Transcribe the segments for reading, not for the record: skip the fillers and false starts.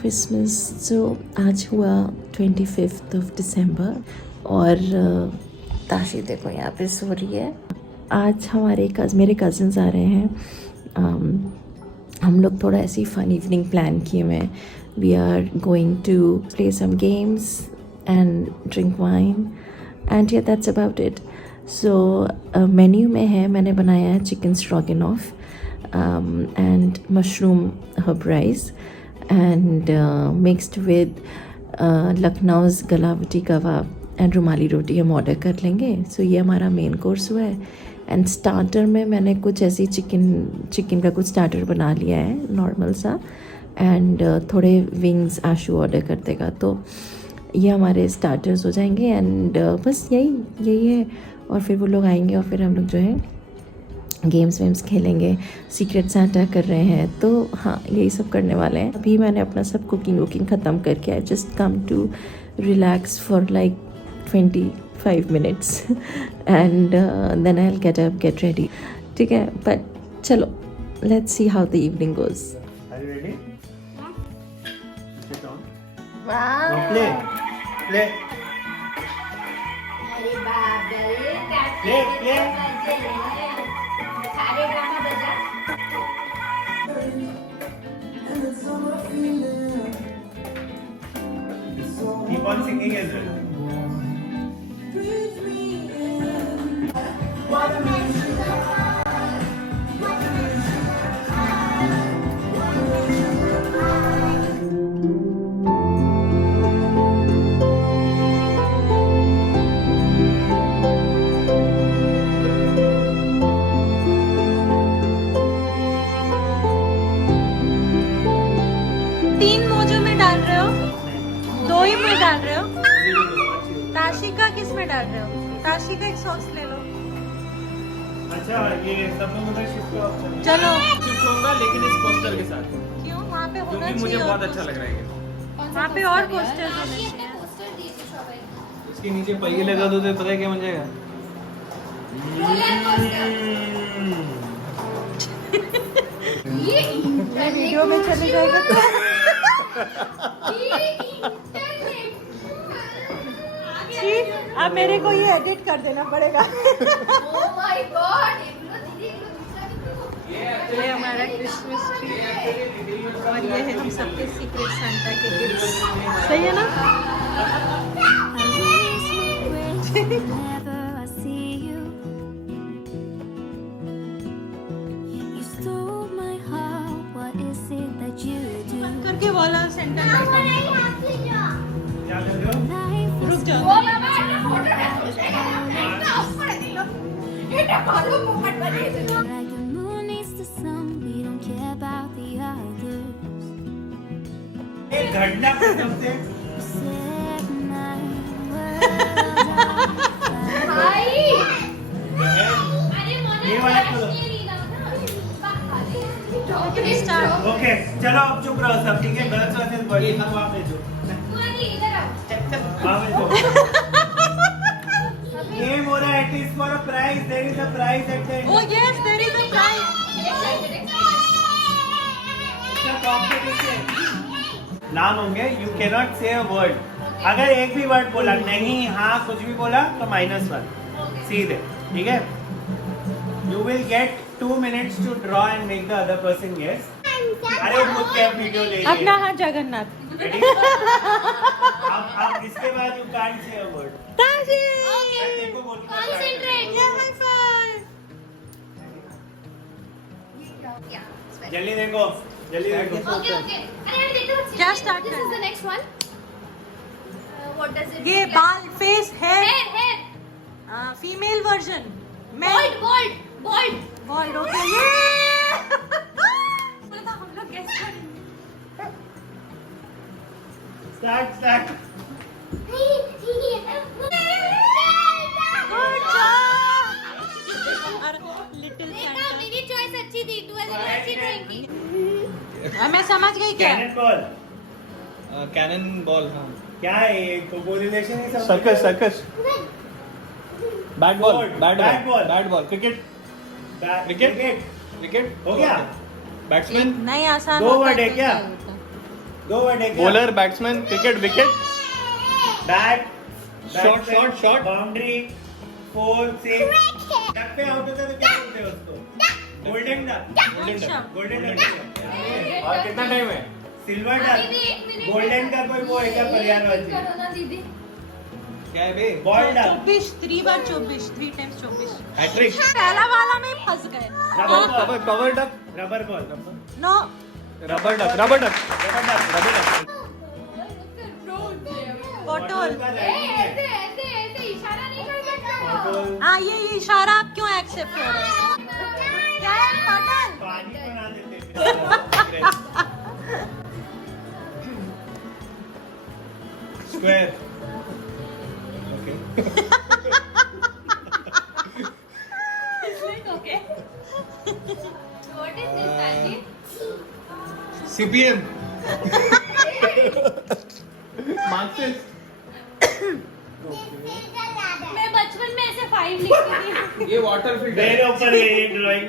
Christmas. सो आज हुआ 25 दिसंबर और ताशी देखो यहाँ पे सो रही है। आज मेरे कज़न्स आ रहे हैं। हम लोग थोड़ा ऐसी फ़न इवनिंग प्लान किए हुए हैं। We are going to play some games and drink wine and yeah that's about it. So menu में है, मैंने बनाया है chicken stroganoff and mushroom herb rice and mixed with Lucknow's galawati kebab and rumali roti हम ऑर्डर कर लेंगे। सो ये हमारा मेन कोर्स हुआ है। एंड स्टार्टर में मैंने कुछ ऐसी चिकन का कुछ स्टार्टर बना लिया है नॉर्मल सा, एंड थोड़े विंग्स आशु ऑर्डर कर देगा, तो ये हमारे स्टार्टर्स हो जाएंगे। एंड बस यही है। और फिर वो लोग आएंगे और फिर हम लोग जो है गेम्स वेम्स खेलेंगे, सीक्रेट सांता कर रहे हैं, तो हाँ यही सब करने वाले हैं। अभी मैंने अपना सब कुकिंग ख़त्म करके I just come to relax for like 25 minutes and then I will get up get ready. ठीक है, बट चलो let's see how the evening goes. Are you ready? Sit down. वाह, Now play. Play. अरे बाप रे, Play. सारे गाना बजा। Keep on singing as well. तीन मोजों में डाल रहे हो, दो ही में डाल रहे हो। ताशी का किस में डाल रहे हो? ताशी का एक सॉस ले लो। अच्छा, ये सब लोग उधर शिफ्ट हो ऑप्शन। चलो, शिफ्ट होऊंगा लेकिन इस कोस्टर के साथ, क्यों? वहाँ पे होना क्योंकि मुझे चाहिए। बहुत अच्छा लग रहा है ये। वहाँ पे और कोस्टर होने चाहिए। पोस्टर दिए थे सबाई। इसके नीचे पहिए लगा दो तो पता है क्या बन जाएगा। ये वीडियो में चले जाएगा तो ठीक। अब मेरे को ये एडिट कर देना पड़ेगा। ओह माय गॉड, ये हमारा क्रिसमस ट्री और ये है हम सबके सीक्रेट सांता के गिफ्ट्स। सही है ना? Whenever I see you, you stole my heart. What is it that you do? करके बोला सेंटर में। क्या कर रहे हो? Life रुक is जाओ। वो बाबा ने फोटो रखा ऊपर दिलो। ये बालू मोमेंट बने थे। like the moon needs the sun. We don't care about the others. एक घटना कसम से You said my world भाई अरे ये वाला खोलो। Okay, start. ओके, चलो अब चुप रहो सब, ठीक है? गर्ल्स वर्सेस बॉयज, हम वहाँ भेजो। वहाँ भेजो। गेम हो रहा है, it is for a prize, there is a prize at the end. Oh yes, there is a prize. इसका competition। नाम होंगे, you cannot say a word. अगर एक भी वर्ड बोला, नहीं, हाँ, कुछ भी बोला तो -1 सीधे, ठीक है? You will get 2 minutes to draw and make the other person guess. अरे खुद क्या वीडियो ले अपना हाथ जगन्नाथ। Ready? अब इसके बाद you can't say a word. Tashi. देखो बोल के Concentrate. ये हाई फाइव। जल्दी देखो, जल्दी देखो। ओके ओके अरे देखो क्या start दिस इज करना the next one what does it ये बाल, face, hair, hair female version, bold bold bold bald. Okay, ये बोला था हम लोग गेस करेंगे Start. Good job. और लिटिल देखा सैंटा। मेरी चॉइस अच्छी थी 12 अच्छी ड्राइंग मैं समझ गई क्या? Cannon ball. Cannon ball. हाँ, क्या है ये? कोरिलेशन है सब। Circus circus. Bat ball, Bat ball. Bat ball, cricket, Cricket. Wicket हो गया? बैट्समैन। नहीं आसान दो होता word है तो क्या? दो वर्ड है क्या? Bowler, batsman, cricket, wicket, bat, shot, boundary, 4, 6। Duck पे आउट होता है तो क्या बोलते हैं उसको? Golden duck. Golden duck. और कितना टाइम है? Silver duck. गोल्डन का कोई वो है क्या पर्यायवाची? क्या है बे? Ball duck. 24 3 बार 24 3 टाइम्स 24 हैट्रिक, पहला वाला में फंस गए cover duck, rubber ball. No rubber duck, rubber duck. Bottle का writing है। ऐसे इशारा नहीं कर सकते हो। बॉटल। हाँ ये इशारा आप क्यों एक्सेप्ट कर रहे हैं क्या है बॉटल पानी बना देते हैं। Square, okay, Okay. What is this, Anji? CPM, Marxist, मैं बचपन में ऐसे 5 लिखती थी। ये वाटर फिल्टर, मेरे ऊपर है ये ड्राइंग।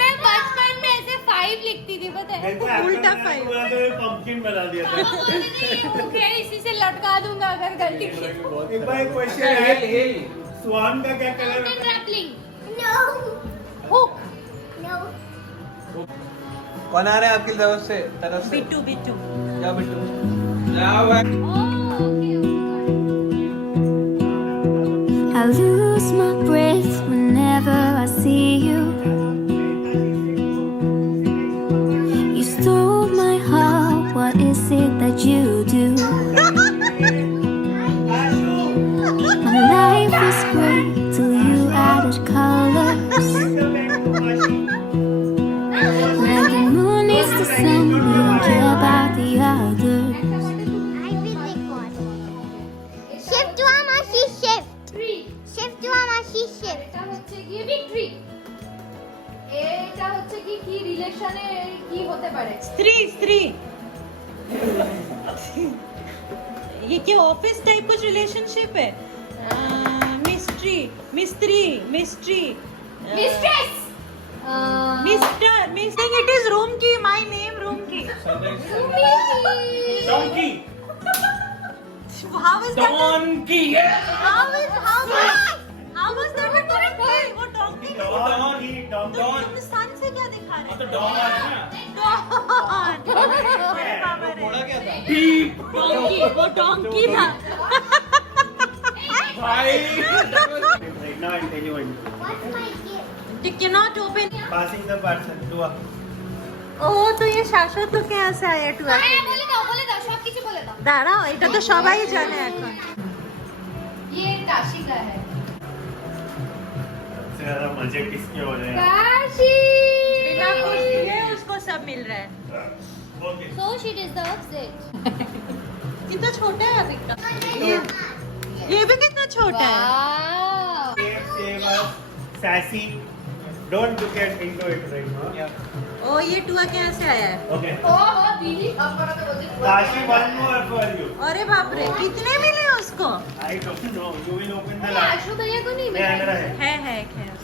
मैं बचपन में ऐसे 5 लिखती थी पता है। उल्टा five। पंपकिन बना दिया था। पापा बोलते थे ओके इसी से लटका दूंगा अगर गलती की। एक बार एक क्वेश्चन है, स्वान का क्या कलर होता है? ट्रैपलिंग। नो। हुक। नो। कौन आ रहा है आपकी तरफ से? बिट्टू बिट्टू क्या बिट्टू? जाओ भाई। I lose my breath whenever I see you. You stole my heart, what is it that you do? My life was great till you added colors. Like the moon is the sun, we don't care about the others. Shift to Amashi shift. Tree. Shift to Amashi shift. এটা হচ্ছে কি victory. এটা হচ্ছে কি রিলেশনে কি হতে পারে? स्त्री ये क्या ऑफिस टाइप कुछ रिलेशनशिप है mystery mistress. Mister it is room की माय नेम रूम की donkey. How is that donkey, how was that वो डोंकी तो तुम सन से क्या दिखा रहे तो डॉग आ रहा है ना। डॉन अरे बाबा रे थोड़ा क्या था? डोंकी वो डोंकी था भाई, Now I'll tell you one. What's my gift? You cannot open Passing the parcel to a ওহ তো ये শাশ্বত তো কে আছে আয়া টু হ্যাঁ বলে দাও সব কিছু বলে দাও। দাঁড়াও এটা তো সবাই জানে এখন ये काशी का है। सबसे ज्यादा मजे किसके हो रहे हैं? काशी। बिना कुछ दिए उसको सब मिल रहा है Okay. So she deserves it. कितना छोटा है अभी तक ये भी कितना छोटा है Wow. Saver, sassy. Don't look at into it right now. ओ ये टुआ कहाँ से आया है Okay. ओह दीदी अब करो तो बोलती। Kashi, one more for you. अरे बाप रे कितने मिले उसको I don't know. You will open the अरे last. आशु भैया को नहीं मैं मिला। अंदर है. है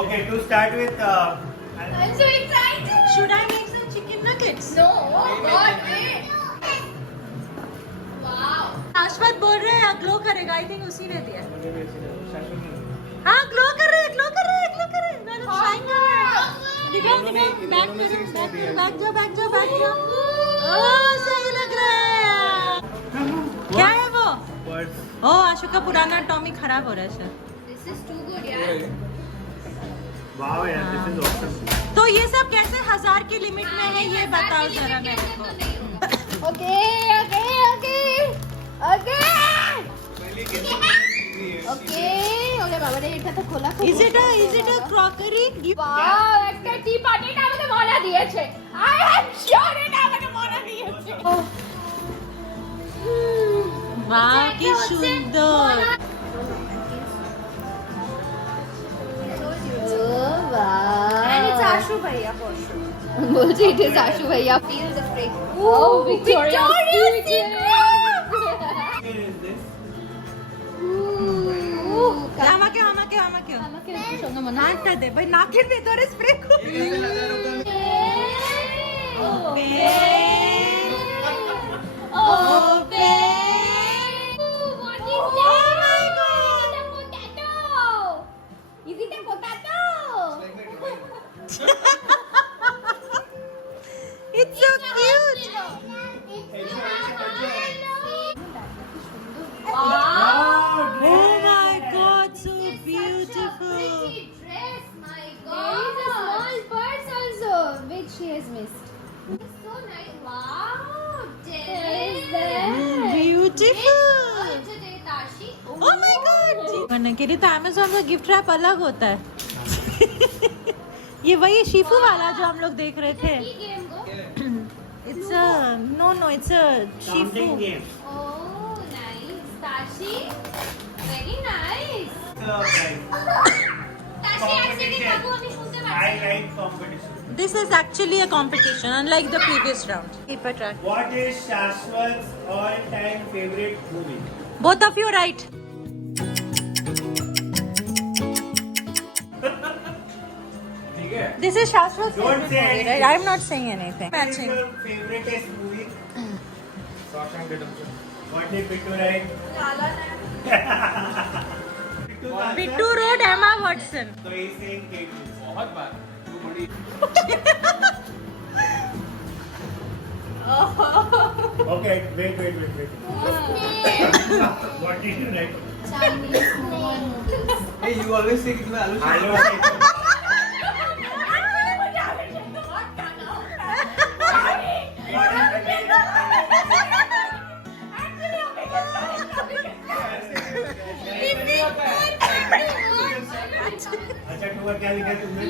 Okay. To start with. I'm so excited. should I make some chicken nuggets No. God wait. Wow. शाश्वत बोल रहे हैं ग्लो करेगा आई थिंक उसी ने दिया हाँ ग्लो कर रहे हैं मैंने शाइन कर रहे हैं दिखाओ बैक जाओ ओह सही लग रहा है क्या है वो Birds. ओ आशु का पुराना टॉमी खराब हो रहा है sir This is too good यार। Wow, yeah. This is awesome. तो ये सब कैसे 1000 की लिमिट में है ये बताओ जरा मेरे को okay okay okay okay okay ওরে বাবা রে এটা তো খোলা is it a crockery wow একটা টি পার্টি এটা আমাকে মজা দিয়েছে আই এম শিওর এটা আমাকে মজা দিয়েছে वाह কি সুন্দর And it's Ashu Bhaiya for sure. বলছি it is Ashu Bhaiya. Feel the break. Oh, Victoria's Secret. Here is this. আমাকে আমাকে একটু সঙ্গে মনে হয়। নাকটা দে ভাই নাকের ভেতরে স্প্রে করবি Oh beautiful today, Tashi. Oh my God करने के लिए तो Amazon का गिफ्ट रैप अलग होता है ये वही शीफू वाला जो हम लोग देख रहे थे Key game go. It's a no it's a शीफू Counting game. Oh, nice. Tashi. Very nice. Tashi, ऐसे नहीं बाबू अभी पूछते I बात. like competition. This is actually a competition, unlike the previous round. Keep it track. What is Shashwat's all-time favorite movie? Both of you right. ठीक है This is Shashwat's Don't favorite say movie, anything. right? I'm not saying anything. What is Matching. your favoriteest movie? Shawshank redemption What did Bittu write? Bittu wrote Emma Watson. So he's saying Kate. बहुत बार तू बड़ी Okay, wait. What did you write? Chinese momo noodles. Hey, you always say कि तुम्हें आलू Hello. अच्छा टूआ क्या लिखा तुमने?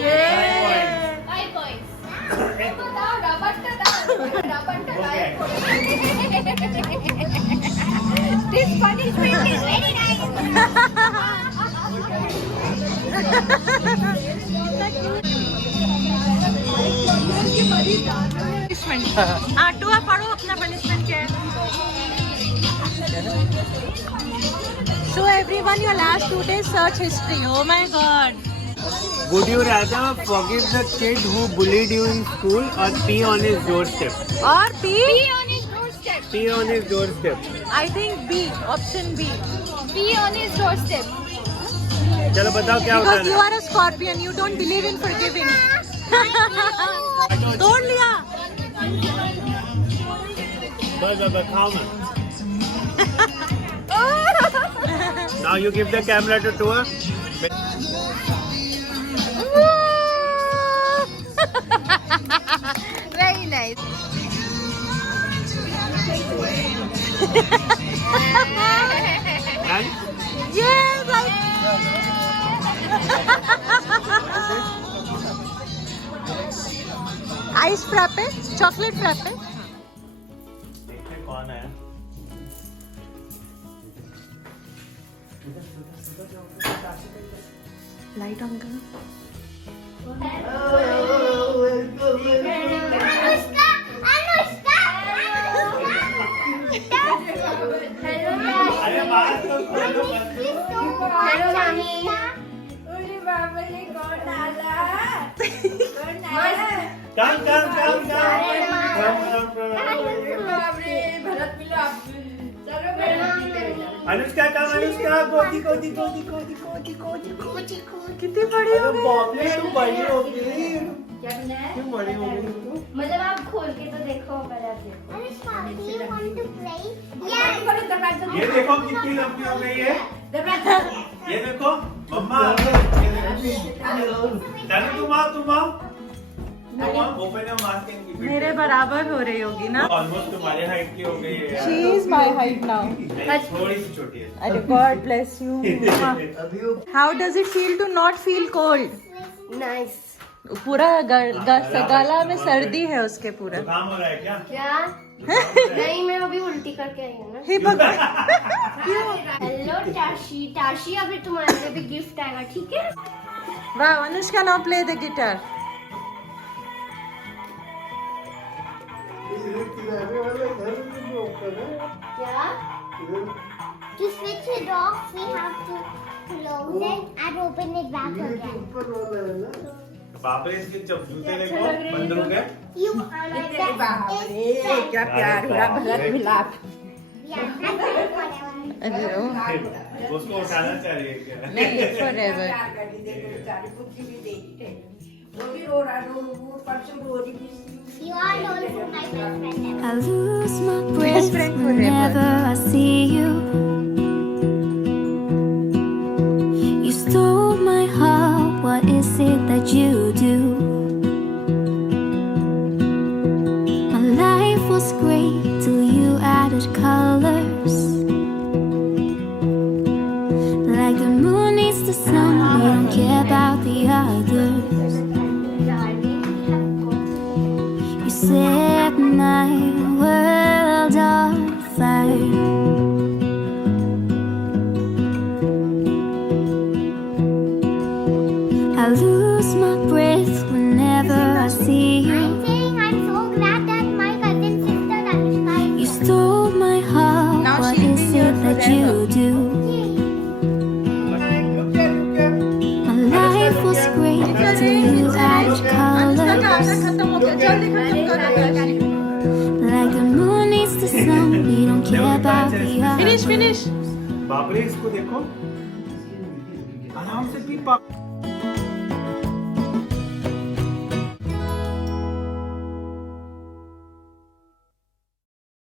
Yeah. 5 points. बताओ रबड़ का Okay. This punishment is very nice. हाँ टू आप पढ़ो अपना पनिशमेंट क्या है Show everyone your last 2 days search history. Oh my god. Would you rather forgive the kid who bullied you in school or pee on his doorstep? Or B? Be on his doorstep. Pee on his doorstep. I think B. Option B. Be on his doorstep. चलो बताओ क्या होता Because you है? are a scorpion. You don't believe in forgiving. तोड़ लिया. बस अब खाओ मैं. Now you give the camera to Tua. Very nice. And Yes, ice frappe chocolate frappe देखते कौन है? लाइट ऑन करो अरे बात तो खोलो बंदू. Come. अनुष्का कम अनुष्का गोदी कितनी बड़ी हो गई बाप रे तू बड़ी हो गई क्यों बड़ी हो गई तू मतलब आप खोल के तो देखो पहले देखो Anushka, do you want to play? ये देखो कितनी लंबी हो गई है ये देखो मम्मा ये देखो चलो तुम आओ open your mask and keep मेरे बराबर हो रही होगी ना ऑलमोस्ट तुम्हारे हाइट की हो गई है यार she is my height now थोड़ी सी छोटी है अरे god bless you how does it feel to not feel cold nice पूरा गला में सर्दी है उसके पूरा काम हो रहा है क्या क्या नहीं मैं अभी उल्टी करके आई हूँ ना हे भगवान हेलो टाशी टाशी अभी तुम्हारे लिए भी गिफ्ट आएगा ठीक है वाह Anushka now play the guitar क्या To switch it off, we have to close it and open it back again. बाप रे इसके जूते देखो बंदरों के You understand? क्या प्यार हो रहा Bharat Milap Yeah, I do whatever. उसको उठाना चाहिए क्या नहीं forever You are also my best friend. I lose my Best breath friend forever. whenever I see you. You stole my heart, what is it that you do? My life was great till you added color. the Finish, finish. बाप रे इसको देखो आराम से P पा